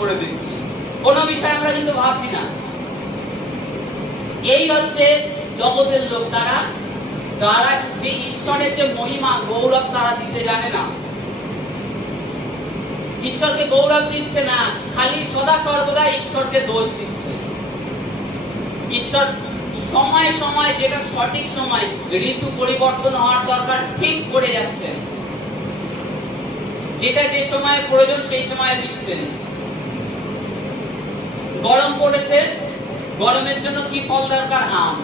করে দিচ্ছি, কোনো বিষয় আমরা কিন্তু ভাবছি না। এই হচ্ছে জগতের লোক, তারা যে ঈশ্বরের যে মহিমা গৌরব তারা দিতে জানে না, ঈশ্বরকে গৌরব দিচ্ছে না, খালি সদা সর্বদা ঈশ্বরকে দোষ দিচ্ছে। ঈশ্বর সময় সময়, যেটা সঠিক সময় ঋতু পরিবর্তন হওয়ার দরকার, ঠিক করে যাচ্ছেন, যেটা যে সময় প্রয়োজন সেই সময় দিচ্ছেন। গরম পড়েছে, গরমের জন্য কি ফল দরকার? আম,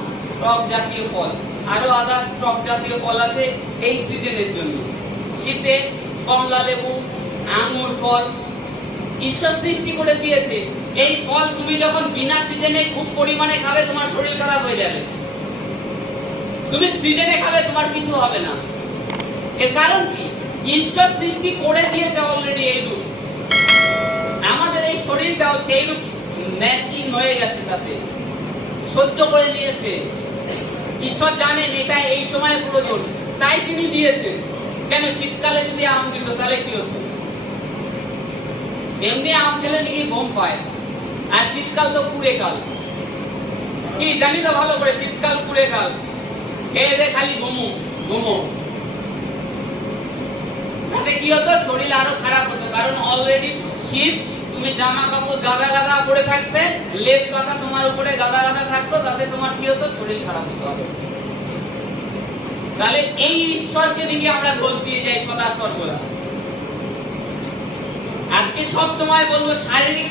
টক জাতীয় ফল, আরো আদার টক জাতীয় ফল আছে এই সিজনের জন্য। শীতে কমলা লেবু, আঙ্গুর ফল ঈশ্বর সৃষ্টি করে দিয়েছে। এই ফল তুমি যখন বিনা সিজনে খুব পরিমাণে খাবে, তোমার শরীর খারাপ হয়ে যাবে। তুমি সিজনে খাবে, তোমার কিছু হবে না। এর কারণ কি? ঈশ্বর সৃষ্টি করে দিয়েছে অলরেডি এই রূপ। আমাদের এই শরীরটাও সেই রূপ ম্যাচিং হয়ে গেছে, তাতে সহ্য করে নিয়েছে। ঈশ্বর জানেন এটা এই সময় প্রয়োজন, তাই তিনি দিয়েছেন। কেন? শীতকালে যদি আম দিত তাহলে কি হতো? এমনি আম খেলে নাকি ঘুম পায়, আর শীতকাল তো পুড়ে কাল, কি জানি তো ভালো করে, শীতকাল পুড়ে কাল, খেয়ে খালি ঘুমো ঘুমো। তাতে কি হতো? শরীর আরো খারাপ হতো, কারণ অলরেডি শীত, তুমি জামা কাপড় গাদা গাদা পরে থাকতে, লেপ পাতা তোমার উপরে গাদা গাদা থাকতো, তাতে তোমার কি হতো? শরীর খারাপ হতো। তাহলে এই ঈশ্বরকে নাকি আমরা দোষ দিয়ে যাই সদা সর্বদা। আজকে সব সময় বলবো, শারীরিক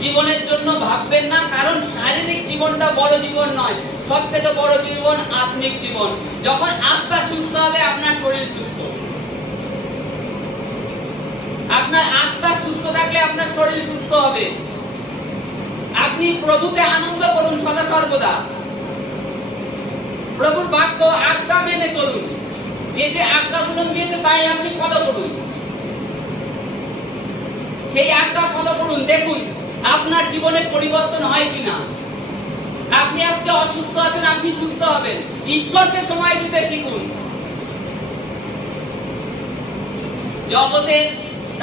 জীবনের জন্য ভাববেন না, কারণ শারীরিক জীবনটা বড় জীবন নয়, সব থেকে বড় জীবন আত্মিক জীবন। যখন আত্মা সুস্থ হবে, আপনার শরীর সুস্থ। আপনার আত্মা সুস্থ থাকলে আপনার শরীর সুস্থ হবে। আপনি প্রভুকে আনন্দ করুন সদা সর্বদা, প্রভুর বাক্য আজ্ঞা মেনে চলুন, যে যে আজ্ঞাগুলো দিয়েছে তাই আপনি ফলো করুন, সেই আজ্ঞা ফলো করুন। দেখুন আপনার জীবনে পরিবর্তন হয় কিনা। আপনি আজকে অসুস্থ আছেন, আপনি সুস্থ হবেন। ঈশ্বরকে সময় দিতে শিখুন। জগতে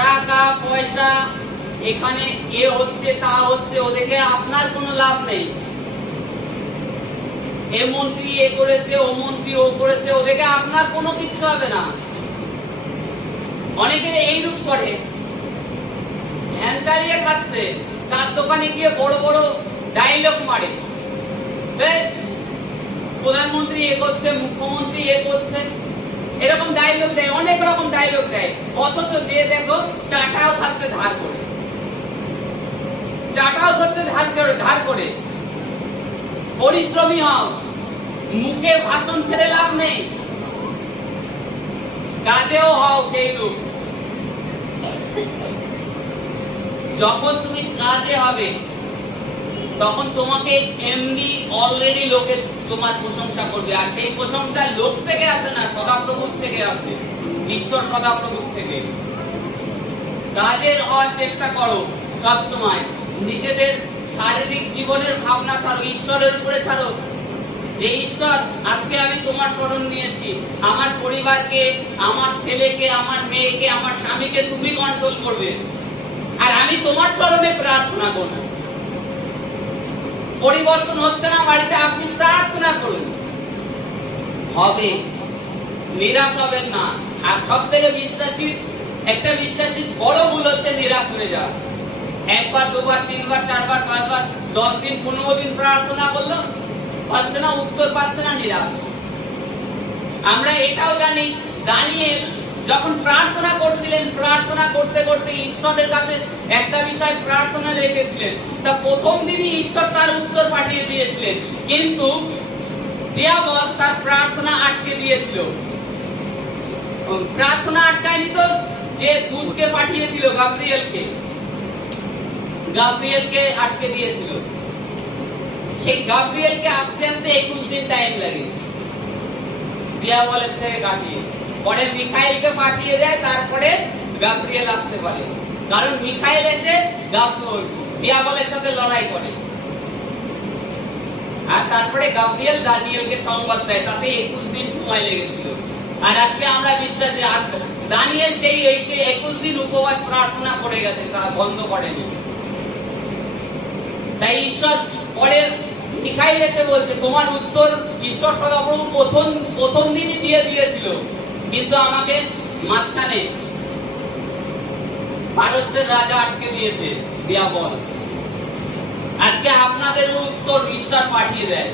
টাকা পয়সা, এখানে এ হচ্ছে তা হচ্ছে, ওদেরকে আপনার কোনো লাভ নেই। এ মন্ত্রী এ করেছে, ও মন্ত্রী ও করেছে, ওদেরকে আপনার কোনো কিছু হবে না। অনেকে এইরূপ করে, ভ্যান চালিয়ে খাচ্ছে, তার দোকানে গিয়ে বড় বড় ডায়লগ মারে, প্রধানমন্ত্রী এ করছে, মুখ্যমন্ত্রী এ করছে, এরকম ডায়লগ দেয়, অনেক রকম ডায়লগ দেয়। অথচ যে দেখো চাটাও খাচ্ছে ধার করে, চাটাও খাচ্ছে ধার করে। পরিশ্রমী হও, মুখে ভাষণ ছেড়ে লাভ নেই, কাজেও হও সেই রূপ। যখন তুমি কাজে হবে, তখন তোমাকে এমনি অলরেডি লোকে তোমার প্রশংসা করবে, আর সেই প্রশংসা লোক থেকে আসে না, সদাপ্রভুর থেকে আসে, ঈশ্বর সদাপ্রভুর থেকে। কাজের হওয়ার চেষ্টা করো সব সময়। নিজেদের শারীরিক জীবনের ভাবনা ছাড়ো, ঈশ্বরের উপরে ছাড়ো, যে ঈশ্বর আজকে আমি তোমার শরণ নিয়েছি, আমার পরিবারকে, আমার ছেলেকে, আমার মেয়েকে, আমার স্বামীকে তুমি কন্ট্রোল করবে, আর আমি তোমার চরণে প্রার্থনা করব। পরিবর্তন হচ্ছে না বাড়িতে, আপনি প্রার্থনা করুন, হবে, নিরাশ হবেন না। আর সব থেকে একটা বিশ্বাসীর বড় ভুল হচ্ছে নিরাশ হয়ে যাওয়া। একবার দুবার তিনবার চারবার পাঁচবার 10 দিন 15 দিন প্রার্থনা করলো, পাচ্ছে না, উত্তর পাচ্ছে না, নিরাশ। আমরা এটাও জানি, দানিয়েল যখন প্রার্থনা করছিলেন, প্রার্থনা করতে করতে ঈশ্বরের কাছে একটা বিষয় প্রার্থনা লিখেছিলেন, তা প্রথম দিনই ঈশ্বর তার উত্তর পাঠিয়ে দিয়েছিলেন, কিন্তু দিয়াবল তার প্রার্থনা আটকে দিয়েছিল। প্রার্থনা আটকায়নি তো, যে দূতকে পাঠিয়েছিল গাব্রিয়েলকে আটকে দিয়েছিল। সেই গাব্রিয়েলকে আসতে আসতে 21 দিন টাইম লাগে দিয়াবলের থেকে কাটিয়ে। পরে মিখাইলকে পাঠিয়ে দেয়, তারপরে গাব্রিয়েল আসতে পারে, কারণ মিখাইল এসে দিয়াবলের সাথে লড়াই করে, আর তারপরে গাব্রিয়েল দানিয়েলকে সংবাদ দেয়, তাতে 21 দিন সময় লেগেছিল। আর আজকে আমরা বিশ্বাসী, দানিয়েল সেই 21 দিন উপবাস প্রার্থনা করে গেছে, তা বন্ধ করেনি। তাই ঈশ্বর পরে মিখাইল এসে বলছে তোমার উত্তর ঈশ্বর সদাপ্রভু প্রথম দিনই দিয়ে দিয়েছিল, কিন্তু আমাকে মাঝখানে পারস্যের রাজা আটকে দিয়েছে দিয়াবল। আজকে আপনাদের উত্তর ঈশ্বর পাঠিয়ে দেয়,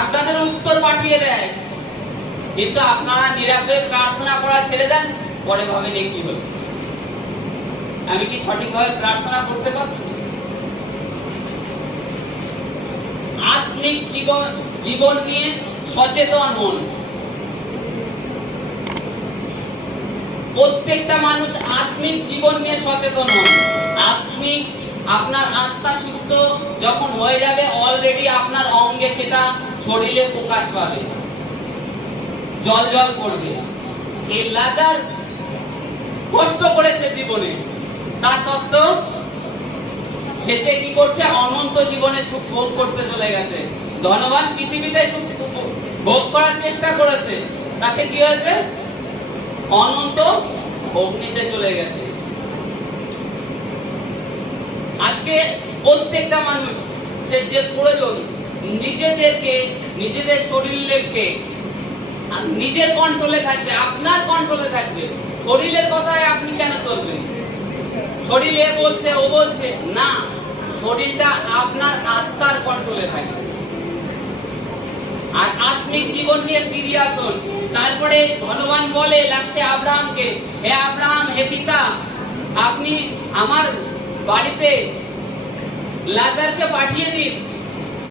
আপনাদের উত্তর পাঠিয়ে দেয়, কিন্তু আপনারা নিরাশ হয়ে প্রার্থনা করা ছেড়ে দেন, পরে ভাবেন কি হলো, আমি কি সঠিকভাবে প্রার্থনা করতে পারছি? আত্মিক জীবন নিয়ে সচেতন হন। প্রত্যেকটা মানুষ আত্মিক জীবন নিয়ে সচেতন হন। আত্মিক আপনার আত্মা সুস্থ যখন হয়ে যাবে, অলরেডি আপনার অঙ্গে সেটা শরীরে প্রকাশ পাবে, জল জল করবে। এই লাজার কষ্ট করেছে জীবনে, তা সত্ত্বেও শেষে কি করছে? অনন্ত জীবনে সুখ ভোগ করতে চলে গেছে। ধনবান পৃথিবীতে সুখ ভোগ করার চেষ্টা করেছে, তাতে কি হয়েছে? অনন্ত অগ্নিতে চলে গেছে। আজকে প্রত্যেকটা মানুষ সে যে প্রয়োজন নিজেদের শরীরকে নিজের কন্ট্রোলে থাকবে, আপনার কন্ট্রোলে থাকবে। শরীরের কথায় আপনি কেন চলবেন? শরীর এ বলছে ও বলছে না, শরীরটা আপনার আত্মার কন্ট্রোলে থাকবে। আর আত্মিক জীবন নিয়ে সিরিয়াস হন। তারপরে ভগবান বলে লাগতে আব্রাহামকে, হে আব্রাহাম, হে পিতা, আপনি আমার বাড়িতে লাজারকে পাঠিয়ে দিন,